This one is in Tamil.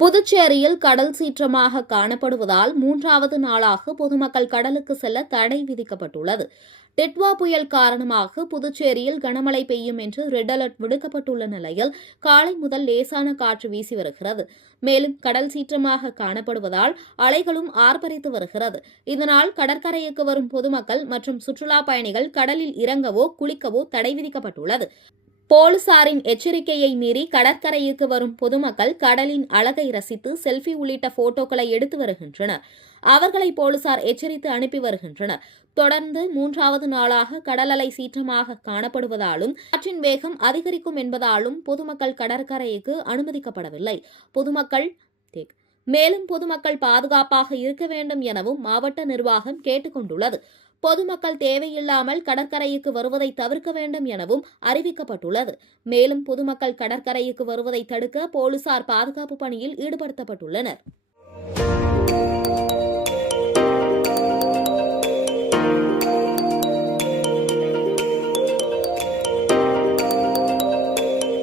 புதுச்சேரியில் கடல் சீற்றமாக காணப்படுவதால் 3வது நாளாக பொதுமக்கள் கடலுக்கு செல்ல தடை விதிக்கப்பட்டுள்ளது. டிட்வா புயல் காரணமாக புதுச்சேரியில் கனமழை பெய்யும் என்று ரெட் அலர்ட் விடுக்கப்பட்டுள்ள நிலையில் காலை முதல் லேசான காற்று வீசி வருகிறது. மேலும் கடல் சீற்றமாக காணப்படுவதால் அலைகளும் ஆர்ப்பரித்து வருகிறது. இதனால் கடற்கரைக்கு வரும் பொதுமக்கள் மற்றும் சுற்றுலா பயணிகள் கடலில் இறங்கவோ குளிக்கவோ தடை விதிக்கப்பட்டுள்ளது. போலீசாரின் எச்சரிக்கையை மீறி கடற்கரைக்கு வரும் பொதுமக்கள் கடலின் அழகை ரசித்து செல்ஃபி உள்ளிட்ட போட்டோக்களை எடுத்து வருகின்றனர். அவர்களை போலீசார் எச்சரித்து அனுப்பி வருகின்றனர். தொடர்ந்து 3வது நாளாக கடல் அலை சீற்றமாக காணப்படுவதாலும் காற்றின் வேகம் அதிகரிக்கும் என்பதாலும் பொதுமக்கள் கடற்கரைக்கு அனுமதிக்கப்படவில்லை. மேலும் பொதுமக்கள் பாதுகாப்பாக இருக்க வேண்டும் எனவும் மாவட்ட நிர்வாகம் கேட்டுக் கொண்டுள்ளது. பொதுமக்கள் தேவையில்லாமல் கடற்கரைக்கு வருவதை தவிர்க்க வேண்டும் எனவும் அறிவிக்கப்பட்டுள்ளது. மேலும் பொதுமக்கள் கடற்கரைக்கு வருவதை தடுக்க போலீசார் பாதுகாப்பு பணியில் ஈடுபடுத்தப்பட்டுள்ளனர்.